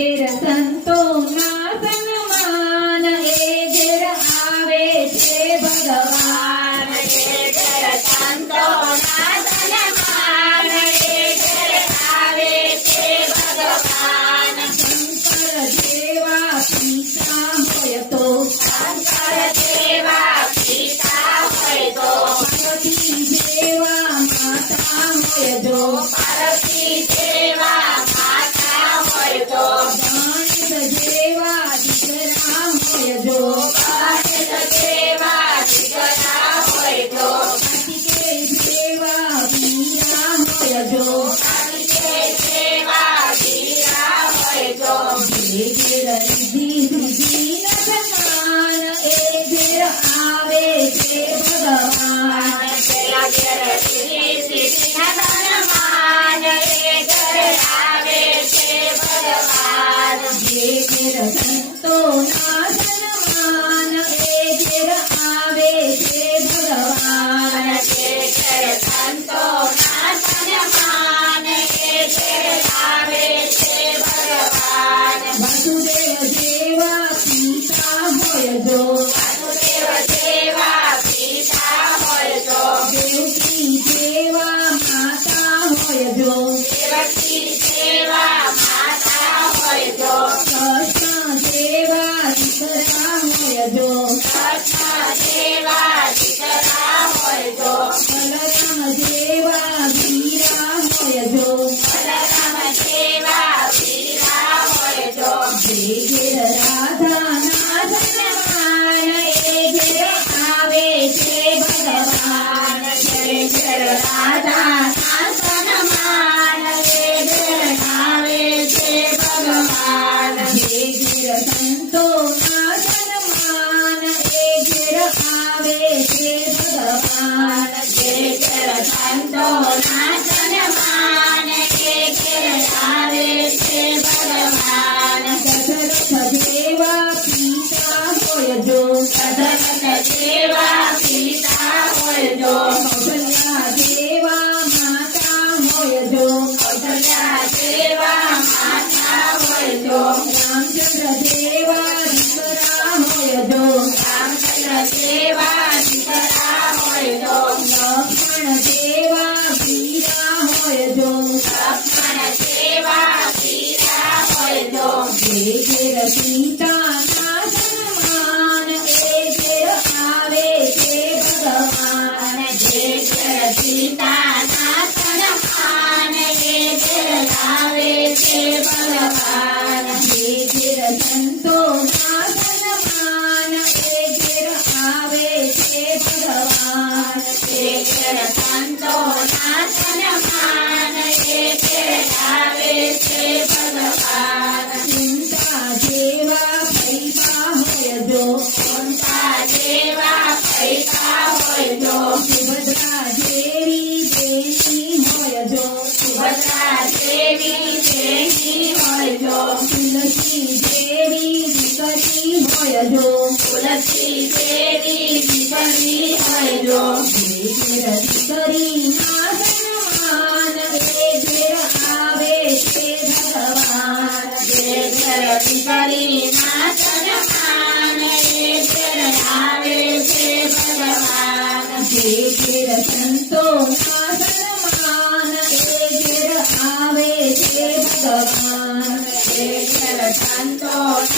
સંતોના સન્માન એ ઘેર આવે છે ભગવાન. સંતોના સન્માન એ ઘેર આવે છે ભગવાન. શંકર જેવા પિતા હોય તો શંકર જેવા પિતા હોય તો પાર્વતી જેવા માતા હોય જો પાર્વતી જેવા માતા હોય તો ગણેશ જેવા દીકરા હોય જો ગણેશ જેવા દીકરા હોય તો કાર્તિકેય જેવા વીરા હોય જો કાર્તિકેય જેવા વીરા હોય તો જે ઘેર રિદ્ધિ સિદ્ધિના સન્માન એ ઘેર આવે છે ભગવાન. પેલા ઘેર સિદ્ધિ સિદ્ધિના સન્માન એ ઘેર આવે છે ભગવાન. જે ઘેર સંતોના સન્માન એ ઘેર આવે છે ભગવાન. જે ઘેર સંતોના સન્માન એ ઘેર આવે છે ભગવાન. વાસુદેવ જેવા પિતા હોય જો વાસુદેવ જેવા પિતા હોય તો દેવકી જેવા માતા હોય જો દેવકી જેવા માતા હોય તો કૃષ્ણ જેવા દીકરા હોય જો કૃષ્ણ જેવા દીકરા હોય તો બલરામ જેવા વીરા હોય જો બલરામ જેવા વીરા હોય તો જે ઘેર રાધાના સન્માન એ ઘેર આવે છે ભગવાન. જે ઘેર રાધાના સન્માન એ ઘેર આવે છે ભગવાન. જે ઘેર સંતોના સન્માન એ ઘેર આવે છે ભગવાન. જે ઘેર સંતોના સન્માન એ ઘેર આવે છે ભગવાન. દશરથ જેવા પિતા હોય જો દશરથ જેવા પિતા હોય તો કૌશલ્યા જેવા માતા હોય જો કૌશલ્યા જેવા માતા હોય તો રામચંદ્ર જેવા દીકરા હોય જો રામચંદ્ર જેવા દીકરા હોય તો લક્ષ્મણ જેવા વીરા હોય જો લક્ષ્મણ જેવા વીરા હોય તો જે ઘેર સીતાના સન્માન એ ઘેર આવે છે ભગવાન. જે ઘેર સીતાના સન્માન એ ઘેર આવે છે ભગવાન. જે ઘેર સંતોના સન્માન એ ઘેર આવે છે ભગવાન. જે ઘેર સંતોના સન્માન એ ઘેર આવે છે ભગવાન. ચિંતા જેવા પૈસા હોય જો કુંતા જેવા પૈસા હોય તો સુભદ્રા જેવી દેવી હોય જો સુભદ્રા જેવી દેવી હોય તો તુલસી જેવી દીકરી હોય જો તુલસી જેવી દીકરી હોય તો જે ઘેર દીકરીના સન્માન એ ઘેર આવે છે ભગવાન. જે ઘેર દીકરીના સન્માન એ ઘેર આવે છે ભગવાન. જે ઘેર સંતોના સન્માન એ ઘેર આવે છે ભગવાન. જે ઘેર સંતોના